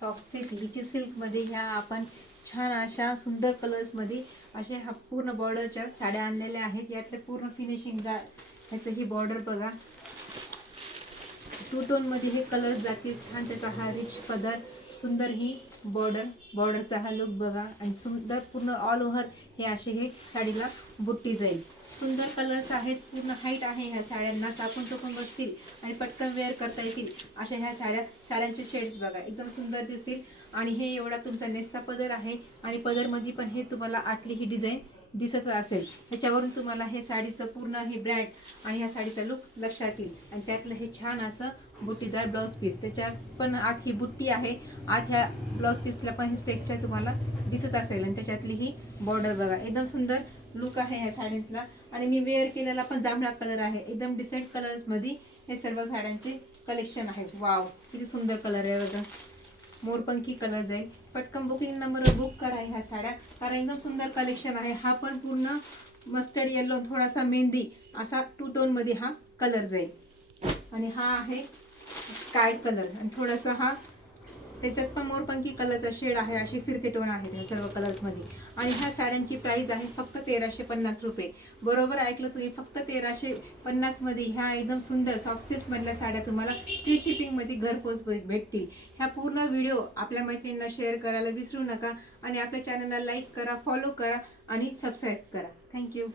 Soft silk लिची सिल्कमध्ये ह्या आपण छान अशा सुंदर कलर्समध्ये अशा ह्या पूर्ण बॉर्डरच्या साड्या आणलेल्या आहेत. यातले पूर्ण फिनिशिंग ह्याचं ही बॉर्डर बघा, टू टोनमध्ये हे कलर जातील. छान त्याचा हा रिच पदर, सुंदर ही बॉर्डरचा हा लुक बघा आणि सुंदर पूर्ण ऑल ओव्हर हे असे हे साडीला बुट्टी जाईल. सुंदर कलर्स आहेत, पूर्ण हाईट आहे ह्या साड्यांना, चापून चोपून बसतील आणि पटकन वेअर करता येतील अशा ह्या साड्यांचे शेड्स बघा, एकदम सुंदर दिसतील. आणि हे एवढा तुमचा नेस्ता पदर आहे आणि पदरमध्ये पण हे तुम्हाला आतली ही डिझाईन दिसत असेल. ह्याच्यावरून तुम्हाला हे साडीचं पूर्ण हे ब्रँड आणि ह्या साडीचा लुक लक्षात येईल. आणि त्यातलं हे छान असं बुट्टीदार ब्लाऊज पीस, त्याच्यात पण आत ही बुट्टी आहे. आत ह्या ब्लाऊज पीसला पण हे स्टेजच्या तुम्हाला दिसत असेल आणि त्याच्यातली ही बॉर्डर बघा, एकदम सुंदर लुक आहे ह्या साडीतला. आणि मी वेअर केलेला पण जांभळा कलर आहे. एकदम डिसेंट कलर्समध्ये हे सर्व साड्यांचे कलेक्शन आहे. वाव, किती सुंदर कलर आहे बघा, मोरपंखी कलर जाईल. पटकन बुकिंग नंबरवर बुक करा ह्या साड्या, कारण एकदम सुंदर कलेक्शन आहे. हा पण पूर्ण मस्टर्ड येलो, थोडासा मेहंदी असा टू टोनमध्ये हा कलर जाईल. आणि हा आहे स्काय कलर आणि थोडासा हा त्याच्यात पण मोरपंखी कलरचा शेड आहे. अशी फिरते टोन आहेत ह्या सर्व कलर्समध्ये. आणि ह्या साड्यांची प्राइस आहे फक्त 1350 रुपये. बरोबर ऐकलं तुम्ही, फक्त 1350 मध्ये ह्या एकदम सुंदर सॉफ्ट सिल्क मधल्या साड्या तुम्हाला फ्री शिपिंगमध्ये घरपोच भेटतील. ह्या पूर्ण व्हिडिओ आपल्या मैत्रिणींना शेअर करायला विसरू नका आणि आपल्या चॅनलला लाईक करा, फॉलो करा आणि सबस्क्राईब करा. थँक्यू.